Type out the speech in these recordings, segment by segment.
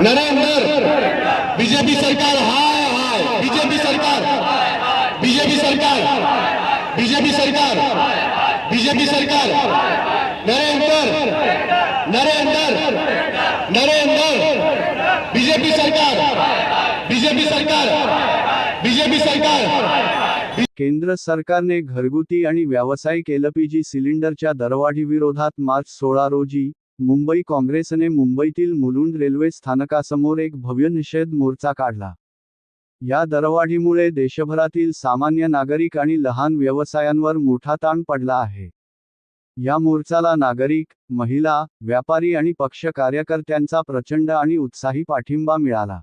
Narendra BJP सरकार हाय हाय BJP सरकार BJP सरकार बीजेपी सरकार बीजेपी सरकार नरेंद्र नरेंद्र नरेंद्र बीजेपी सरकार बीजेपी सरकार बीजेपी सरकार। केंद्र सरकारने घरगुती आणि व्यावसायिक एलपीजी सिलेंडरच्या दरवाढीविरोधात मार्च 16 रोजी मुंबई काँग्रेसने मुंबईतील मुलुंड रेल्वे स्थानकासमोर एक भव्य निषेध मोर्चा काढला। या दरवाढीमुळे देशभरातील सामान्य नागरिक आणि लहान व्यवसायांवर मोठा ताण पडला आहे। या मोर्चाला नागरिक, महिला, व्यापारी आणि पक्ष कार्यकर्त्यांचा प्रचंड आणि उत्साही पाठिंबा मिळाला।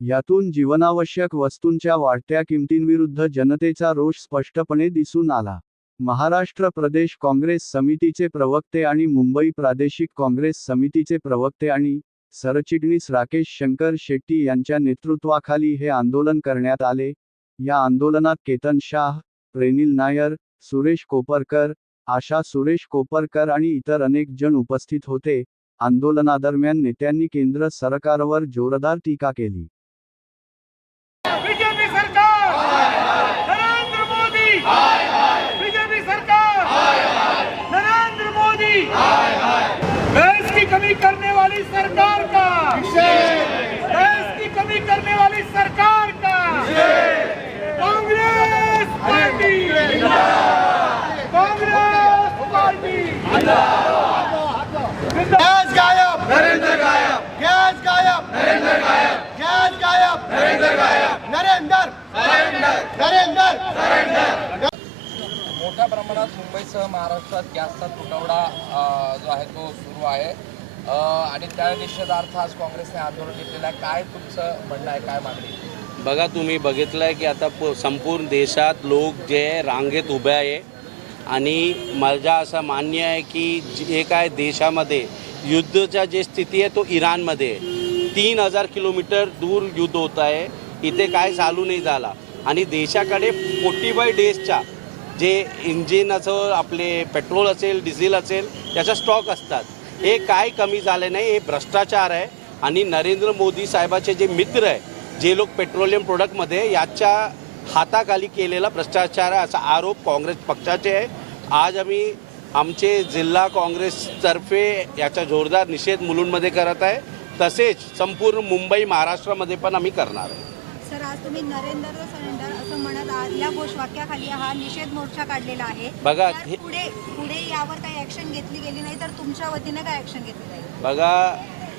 यातून जीवनावश्यक वस्तूंच्या वाढत्या किमतींविरुद्ध जनतेचा रोष स्पष्टपणे दिसून आला। महाराष्ट्र प्रदेश काँग्रेस समितीचे प्रवक्ते आणि मुंबई प्रादेशिक काँग्रेस समितीचे प्रवक्ते आणि सरचिटणीस राकेश शंकर शेट्टी यांच्या नेतृत्वाखाली हे आंदोलन करण्यात आले। या आंदोलनात केतन शाह, प्रेनिल नायर, सुरेश कोपरकर, आशा सुरेश कोपरकर आणि इतर अनेक जण उपस्थित होते। आंदोलनादरम्यान नेत्यांनी केंद्र सरकारवर जोरदार टीका केली। बीजेपी सरकार नरेंद्र मोदी बीजेपी सरकार नरेंद्र मोदी गैस की कमी करने वाली सरकार का गैस की कमी करने वाली सरकार का Congress party Congress party gas गायब नरेंद्र गायब गैस गायब नरेंद्र गायब गैस गायब नरेंद्र गायब नरेंद्र नरेंद्र। मोठ्या प्रमाणात मुंबईसह महाराष्ट्रात गॅसचा तुटवडा जो आहे तो सुरू आहे आणि त्या निषेधार्थ आज काँग्रेसने आंदोलन घेतलेलं आहे। काय तुमचं म्हणणं आहे, काय मागणी? बघा, तुम्ही बघितलं आहे की आता संपूर्ण देशात लोक जे रांगेत उभे आहे आणि माझा असं मान्य आहे की जे काय देशामध्ये युद्धाच्या जे स्थिती आहे तो इराणमध्ये 3000 किलोमीटर दूर युद्ध होत आहे। इथे काय चालू नाही झाला आणि देशाकडे 45 डेजच्या जे इंजिन असं आपले पेट्रोल असेल, डिझेल असेल त्याचा स्टॉक असतात। हे काय कमी झालं नाही, हे भ्रष्टाचार आहे आणि नरेंद्र मोदी साहेबाचे जे मित्र आहे, जे लोक पेट्रोलियम प्रोडक्टमध्ये याच्या हाताखाली केलेला भ्रष्टाचार आहे असा आरोप काँग्रेस पक्षाचे आहे। आज आम्ही आमचे जिल्हा काँग्रेसतर्फे याचा जोरदार निषेध मुलुंडमध्ये करत आहे, तसेच संपूर्ण मुंबई महाराष्ट्रामध्ये पण आम्ही करणार आहे। सर, आज तुम्ही नरेंद्र सरेंडर असं म्हणत या घोषवाक्याखाली हा निषेध मोर्चा काढलेला आहे। बघा, पुढे यावर काही ऍक्शन घेतली गेली नाही तर तुमच्या वतीने काय ऍक्शन घेतली जाईल? बघा,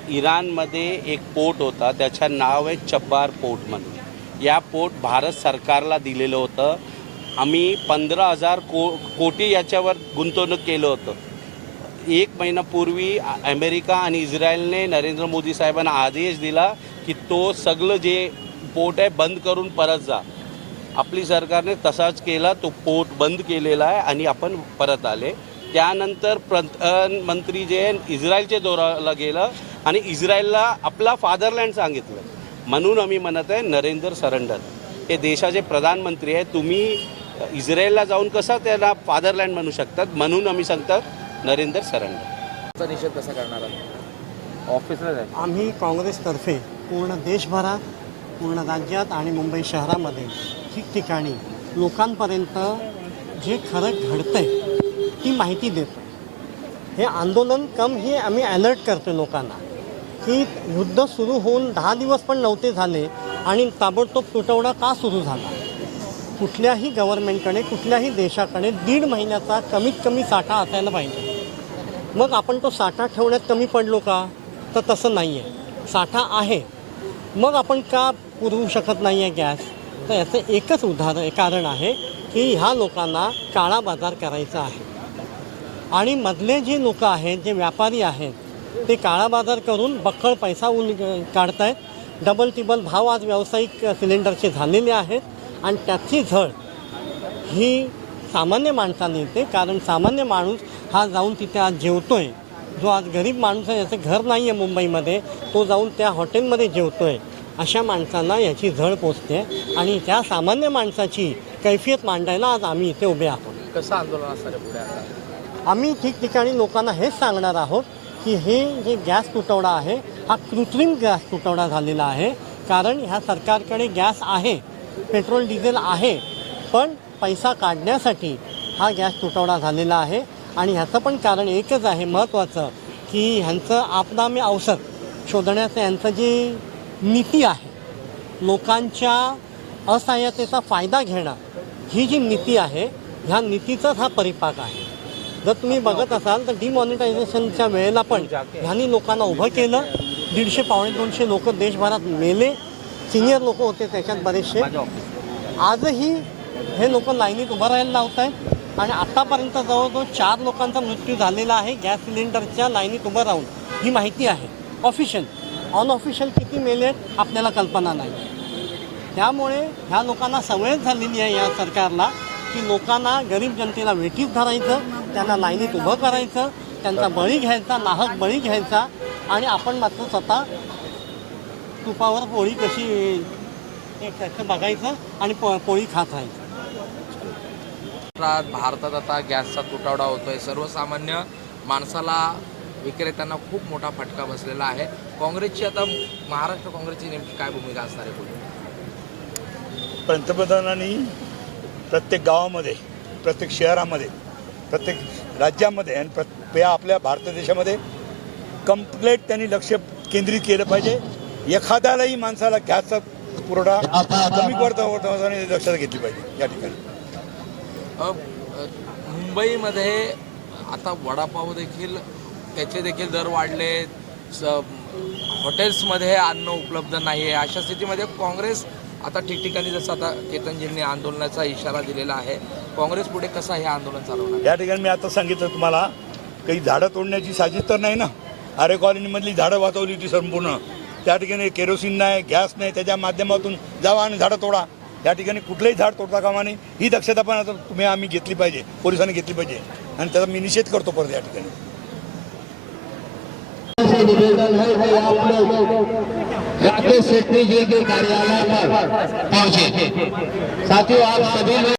इराणमध्ये एक पोर्ट होता, त्याचं नाव आहे चब्बार पोर्ट म्हणून। या पोर्ट भारत सरकारला दिलेलं होतं। आम्ही 15,000 कोटी याच्यावर गुंतवणूक केलं होतं। 1 महिन्यापूर्वी अमेरिका आणि इस्रायलने नरेंद्र मोदी साहेबांना आदेश दिला की तो सगळं जे पोर्ट आहे बंद करून परत जा। आपली सरकारने तसाच केला, तो पोर्ट बंद केलेला आहे आणि आपण परत आले। त्यानंतर प्रधानमंत्री जे इस्रायलच्या दौऱ्याला गेलं आणि इस्रायलला आपला फादरलँड सांगितलं। म्हणून आम्ही म्हणत आहे नरेंद्र सरेंडर हे देशाचे प्रधानमंत्री आहे। तुम्ही इस्रायलला जाऊन कसं त्याला फादरलँड म्हणू शकतात, म्हणून आम्ही सांगतात नरेंद्र सरेंडर। निषेध कसा करणार आहात? ऑफिसला जायचं। आम्ही काँग्रेसतर्फे पूर्ण देशभरात, पूर्ण राज्यात आणि मुंबई शहरामध्ये ठिकठिकाणी लोकांपर्यंत जे खरं घडतंय ती माहिती देतो। हे आंदोलन हे आम्ही अलर्ट करतो लोकांना की युद्ध सुरू होऊन 10 दिवस पण नव्हते झाले आणि ताबडतोब तुटवडा का सुरू झाला। कुठल्याही गव्हर्नमेंटकडे, कुठल्याही देशाकडे 1.5 महिन्याचा कमीत कमी साठा असायला पाहिजे। मग आपण तो साठा ठेवण्यात कमी पडलो का? तर तसं नाही आहे, साठा आहे, मग आपण का पुरवू शकत नाही आहे गॅस? तर याचं एकच कारण आहे की ह्या लोकांना काळा बाजार करायचा आहे आणि मधले जे लोक आहेत, जे व्यापारी आहेत, ते काळा बाजार करून बक्कळ पैसा काढत आहेत। डबल टिबल भाव आज व्यावसायिक सिलेंडरचे झालेले आहेत आणि त्याची झळ ही सामान्य माणसाला येते, कारण सामान्य माणूस हा जाऊन तिथे आज जेवतो आहे। जो आज गरीब माणूस आहे, याचं घर नाही आहे मुंबईमध्ये, तो जाऊन त्या हॉटेलमध्ये जेवतो आहे, अशा माणसांना याची झळ पोचते आणि त्या सामान्य माणसाची कैफियत मांडायला आज आम्ही इथे उभे आहोत। कसं आंदोलन असणार आहे पुढे आता? आम्ही ठिकठिकाणी लोकांना हेच सांगणार आहोत की हे जे गॅस तुटवडा आहे हा कृत्रिम गॅस तुटवडा झालेला आहे. कारण ह्या सरकारकडे गॅस आहे, पेट्रोल डिझेल आहे, पण पैसा काढण्यासाठी हा गॅस तुटवडा झालेला आहे. आणि ह्याचं पण कारण एकच आहे महत्त्वाचं, की ह्यांचं आपदा में अवसर शोधण्याचं यांचं जी नीती आहे, लोकांच्या असहाय्यतेचा फायदा घेणं, ही जी नीती आहे, ह्या नीतीचाच हा परिपाक आहे. जर तुम्ही बघत असाल तर डिमॉनिटायझेशनच्या वेळेला पण ह्यांनी लोकांना उभं केलं. 150-200 लोक देशभरात मेले, सिनियर लोक होते त्याच्यात बरेचसे. आजही हे लोक लाईनीत उभं राहायला लावत आहेत आणि आत्तापर्यंत जवळजवळ 4 लोकांचा मृत्यू झालेला आहे गॅस सिलेंडरच्या लाईनीत उभं राहून. ही माहिती आहे ऑफिशियल. अनऑफिशियल किती मेले आपल्याला कल्पना नाही. त्यामुळे ह्या लोकांना सवयच झालेली आहे या सरकारला, की लोकांना, गरीब जनतेला वेठीस धरायचं, त्यांना लाईनीत उभं करायचं, त्यांचा बळी घ्यायचा, नाहक बळी घ्यायचा आणि आपण मात्र स्वतः तुपावर पोळी कशी त्याचं बघायचं आणि पोळी खात राहायचं. भारतात आता गॅसचा तुटवडा होतोय. सर्वसामान्य माणसाला, विक्रेत्यांना खूप मोठा फटका बसलेला आहे. काँग्रेसची आता, महाराष्ट्र काँग्रेसची नेमकी काय भूमिका असणार आहे पुढे? पंतप्रधानांनी प्रत्येक गावामध्ये, प्रत्येक शहरामध्ये, प्रत्येक राज्यामध्ये आणि आपल्या भारत देशामध्ये कंप्लीट त्यांनी लक्ष केंद्रित केलं पाहिजे. एखाद्यालाही माणसाला गॅसचा पुरवठा कमी करताना लक्षात घेतली पाहिजे. या ठिकाणी मुंबईमध्ये आता वडापाव देखील, त्याचे देखील दर वाढले, हॉटेल्समध्ये अन्न उपलब्ध नाही आहे. अशा स्थितीमध्ये काँग्रेस आता ठिकठिकाणी, जसं आता केतनजींनी आंदोलनाचा इशारा दिलेला आहे, काँग्रेस पुढे कसं हे आंदोलन चालवणार? या ठिकाणी मी आता सांगितलं तुम्हाला, काही झाडं तोडण्याची साजिश तर नाही ना. आरे कॉलनीमधली झाडं वाचवली होती संपूर्ण. त्या ठिकाणी केरोसिन नाही, गॅस नाही, त्याच्या माध्यमातून जावा आणि झाडं तोडा. या ठिकाणी कुठलंही झाड तोडता कामा नये. ही दक्षता पण आता आम्ही घेतली पाहिजे, पोलिसांनी घेतली पाहिजे आणि त्याचा मी निषेध करतो परत या ठिकाणी. निवेदन है कि आप लोग राकेश शेट्टी जी के कार्यालय पर पहुंचे। साथियों, आप सभी लोग